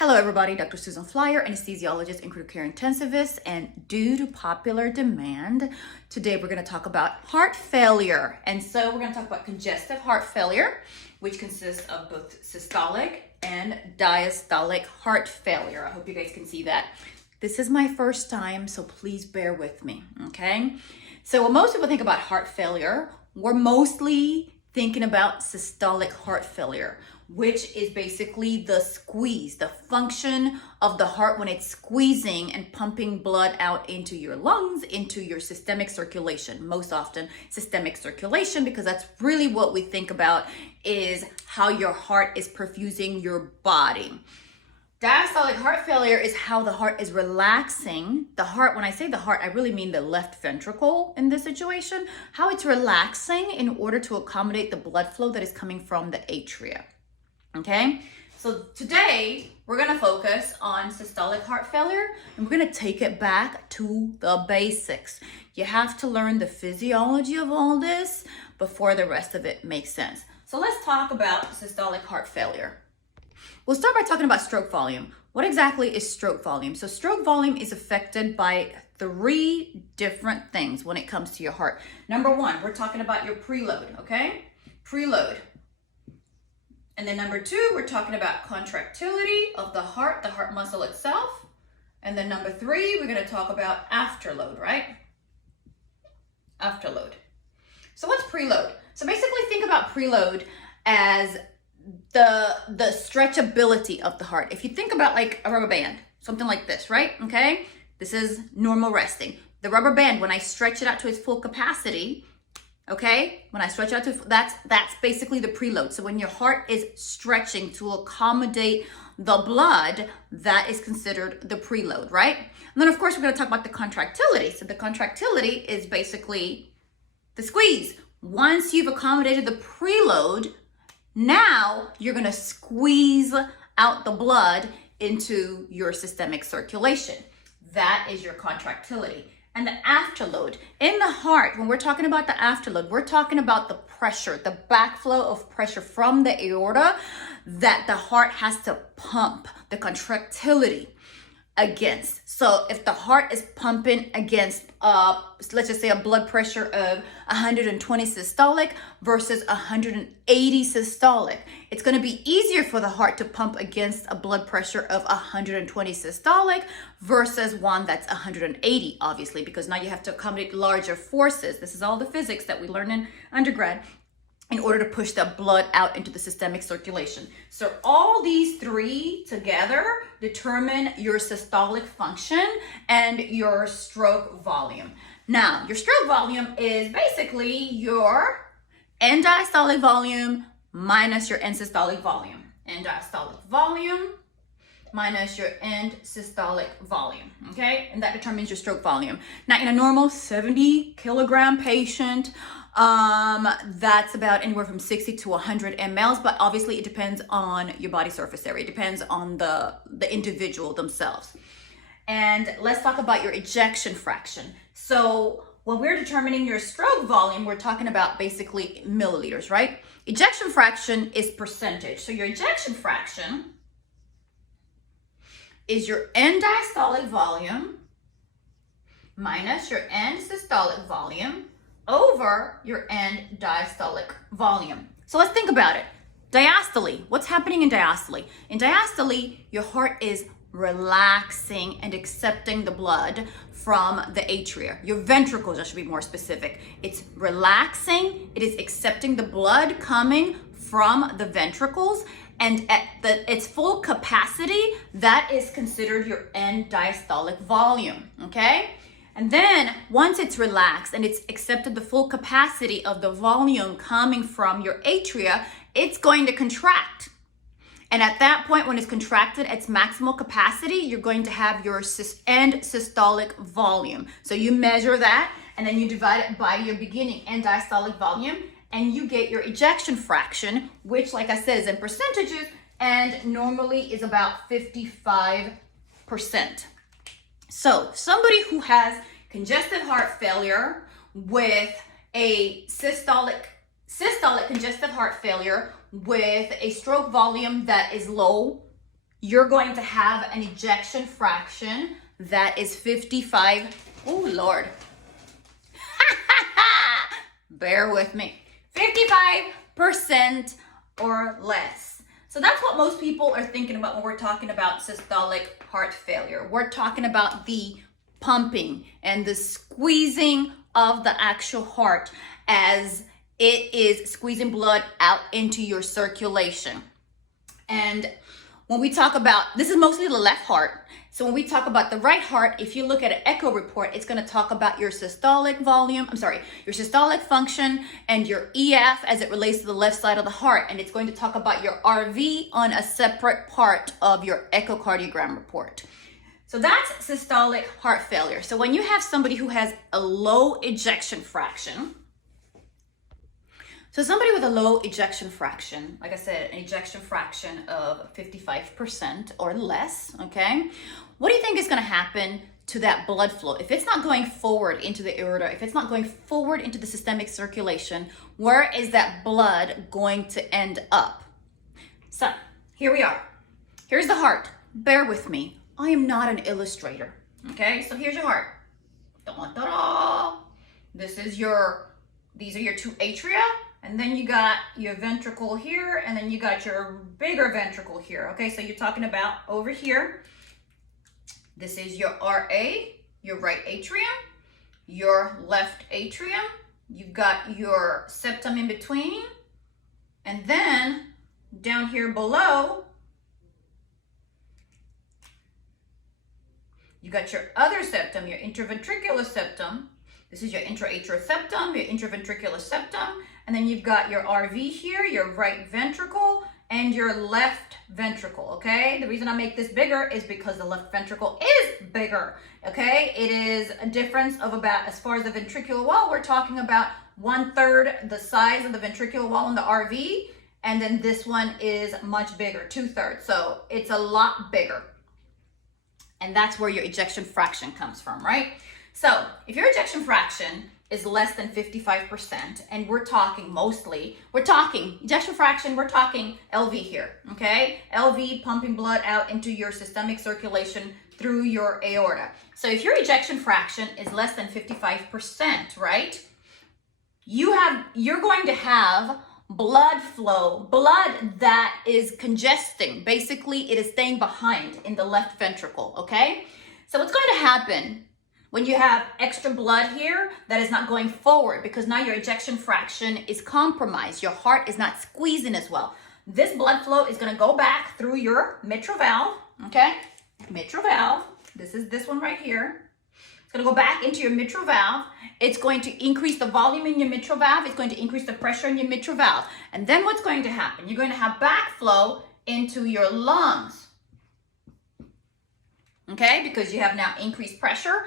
Hello everybody, Dr. Susan Flyer, anesthesiologist and critical care intensivist, and due to popular demand, today we're going to talk about heart failure. And so we're going to talk about congestive heart failure, which consists of both systolic and diastolic heart failure. I hope you guys can see that. This is my first time, so please bear with me, okay? So when most people think about heart failure, we're mostly thinking about systolic heart failure, which is basically the squeeze, the function of the heart when it's squeezing and pumping blood out into your lungs, into your systemic circulation. Most often systemic circulation, because that's really what we think about is how your heart is perfusing your body. Diastolic heart failure is how the heart is relaxing. The heart, when I say the heart, I really mean the left ventricle in this situation, how it's relaxing in order to accommodate the blood flow that is coming from the atria. Okay, so today we're going to focus on systolic heart failure, and we're going to take it back to the basics. You have to learn the physiology of all this before the rest of it makes sense. So let's talk about systolic heart failure. We'll start by talking about stroke volume. What exactly is stroke volume? So stroke volume is affected by three different things when it comes to your heart. Number one, we're talking about your preload, okay? Preload. And then number two, we're talking about contractility of the heart muscle itself. And then number three, we're going to talk about afterload, right? Afterload. So what's preload? So basically think about preload as the stretchability of the heart. If you think about like a rubber band, something like this, right? Okay. This is normal resting. The rubber band, when I stretch it out to its full capacity, okay, when I stretch out to, that's basically the preload. So when your heart is stretching to accommodate the blood, that is considered the preload, right? And then of course we're going to talk about the contractility. So the contractility is basically the squeeze. Once you've accommodated the preload, now you're going to squeeze out the blood into your systemic circulation. That is your contractility. And the afterload in the heart, when we're talking about the afterload, we're talking about the pressure, the backflow of pressure from the aorta that the heart has to pump the contractility against. So if the heart is pumping against, let's just say a blood pressure of 120 systolic versus 180 systolic, it's going to be easier for the heart to pump against a blood pressure of 120 systolic versus one that's 180, obviously, because now you have to accommodate larger forces. This is all the physics that we learn in undergrad in order to push the blood out into the systemic circulation. So all these three together determine your systolic function and your stroke volume. Now, your stroke volume is basically your end diastolic volume minus your end systolic volume. End diastolic volume minus your end systolic volume, okay? And that determines your stroke volume. Now, in a normal 70 kilogram patient, that's about anywhere from 60 to 100 mLs, but obviously it depends on your body surface area. It depends on the individual themselves. And let's talk about your ejection fraction. So when we're determining your stroke volume, we're talking about basically milliliters, right? Ejection fraction is percentage. So your ejection fraction is your end diastolic volume minus your end systolic volume over your end diastolic volume. So let's think about it. Diastole, what's happening in diastole? In diastole, your heart is relaxing and accepting the blood from the atria. Your ventricles, I should be more specific. It's relaxing, it is accepting the blood coming from the ventricles, and at its full capacity, that is considered your end diastolic volume, okay? And then once it's relaxed and it's accepted the full capacity of the volume coming from your atria, it's going to contract. And at that point, when it's contracted at its maximal capacity, you're going to have your end systolic volume. So you measure that and then you divide it by your beginning end diastolic volume, and you get your ejection fraction, which, like I said, is in percentages and normally is about 55%. So somebody who has congestive heart failure with a systolic congestive heart failure with a stroke volume that is low you're going to have an ejection fraction that is 55. Oh, Lord. Bear with me. 55% or less. So that's what most people are thinking about when we're talking about systolic heart failure. We're talking about the pumping and the squeezing of the actual heart as it is squeezing blood out into your circulation. And when we talk about, this is mostly the left heart. So when we talk about the right heart, if you look at an echo report, it's going to talk about your systolic volume, your systolic function and your EF as it relates to the left side of the heart. And it's going to talk about your RV on a separate part of your echocardiogram report. So that's systolic heart failure. So when you have somebody who has a low ejection fraction, so somebody with a low ejection fraction, like I said, an ejection fraction of 55% or less, okay? What do you think is gonna happen to that blood flow? If it's not going forward into the aorta, if it's not going forward into the systemic circulation, where is that blood going to end up? So here we are. Here's the heart. Bear with me. I am not an illustrator, okay? So here's your heart. Da-da-da. These are your two atria. And then you got your ventricle here, and then you got your bigger ventricle here. Okay, so you're talking about over here. This is your RA, your right atrium, your left atrium. You've got your septum in between. And then down here below, you got your other septum, your interventricular septum. This is your intraatrial septum, your interventricular septum. And then you've got your RV here, your right ventricle, and your left ventricle, okay? The reason I make this bigger is because the left ventricle is bigger, okay? It is a difference of about, as far as the ventricular wall, we're talking about 1/3 the size of the ventricular wall in the RV, and then this one is much bigger, 2/3. So it's a lot bigger. And that's where your ejection fraction comes from, right? So if your ejection fraction is less than 55%, and we're talking ejection fraction, we're talking LV here, okay? LV pumping blood out into your systemic circulation through your aorta. So if your ejection fraction is less than 55%, right? You're going to have blood flow, blood that is congesting. Basically, it is staying behind in the left ventricle, okay? So what's going to happen when you have extra blood here that is not going forward, because now your ejection fraction is compromised, your heart is not squeezing as well. This blood flow is going to go back through your mitral valve, okay? Mitral valve, this is this one right here. It's going to go back into your mitral valve. It's going to increase the volume in your mitral valve. It's going to increase the pressure in your mitral valve. And then what's going to happen? You're going to have backflow into your lungs, okay? Because you have now increased pressure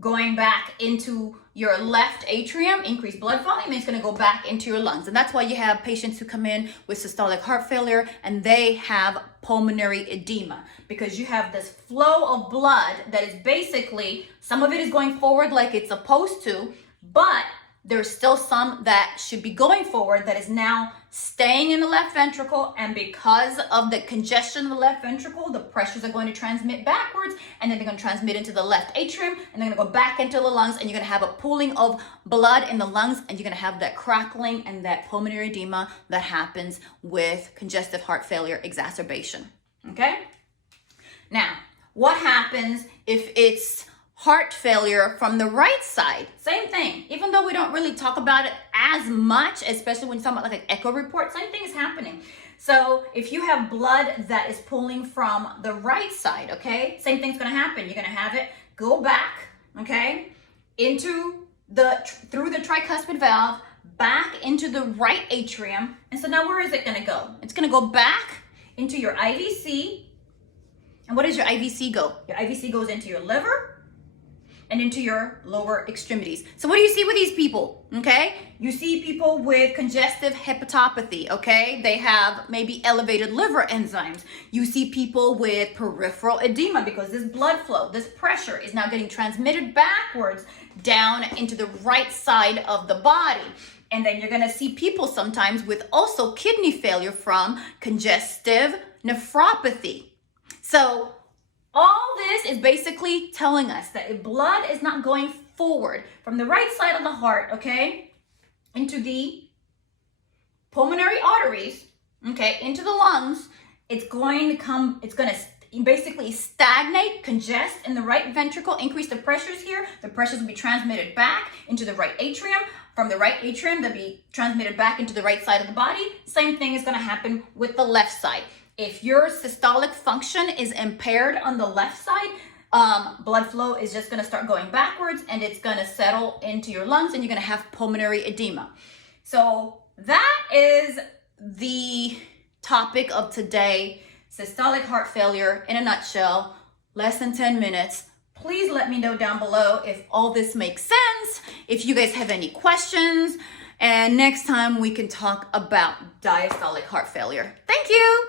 going back into your left atrium, increased blood volume, and it's going to go back into your lungs. And that's why you have patients who come in with systolic heart failure and they have pulmonary edema, because you have this flow of blood that is basically, some of it is going forward like it's supposed to, but there's still some that should be going forward that is now staying in the left ventricle, and because of the congestion of the left ventricle, the pressures are going to transmit backwards, and then they're going to transmit into the left atrium, and they're going to go back into the lungs, and you're going to have a pooling of blood in the lungs, and you're going to have that crackling and that pulmonary edema that happens with congestive heart failure exacerbation, okay? Now, what happens if it's heart failure from the right side? Same thing. Even though we don't really talk about it as much, especially when you talk about like an echo report, same thing is happening. So if you have blood that is pulling from the right side, okay, same thing's going to happen. You're going to have it go back, okay, through the tricuspid valve, back into the right atrium. And so now where is it going to go? It's going to go back into your IVC. And what does your IVC go? Your IVC goes into your liver and into your lower extremities. So what do you see with these people, okay? You see people with congestive hepatopathy, okay? They have maybe elevated liver enzymes. You see people with peripheral edema because this blood flow, this pressure is now getting transmitted backwards down into the right side of the body. And then you're gonna see people sometimes with also kidney failure from congestive nephropathy. So all this is basically telling us that if blood is not going forward from the right side of the heart, okay, into the pulmonary arteries, okay, into the lungs, it's going to basically stagnate, congest in the right ventricle, increase the pressures here. The pressures will be transmitted back into the right atrium. From the right atrium, they'll be transmitted back into the right side of the body. Same thing is going to happen with the left side. If your systolic function is impaired on the left side, blood flow is just going to start going backwards, and it's going to settle into your lungs, and you're going to have pulmonary edema. So that is the topic of today. Systolic heart failure in a nutshell, less than 10 minutes. Please let me know down below if all this makes sense, if you guys have any questions, and next time we can talk about diastolic heart failure. Thank you.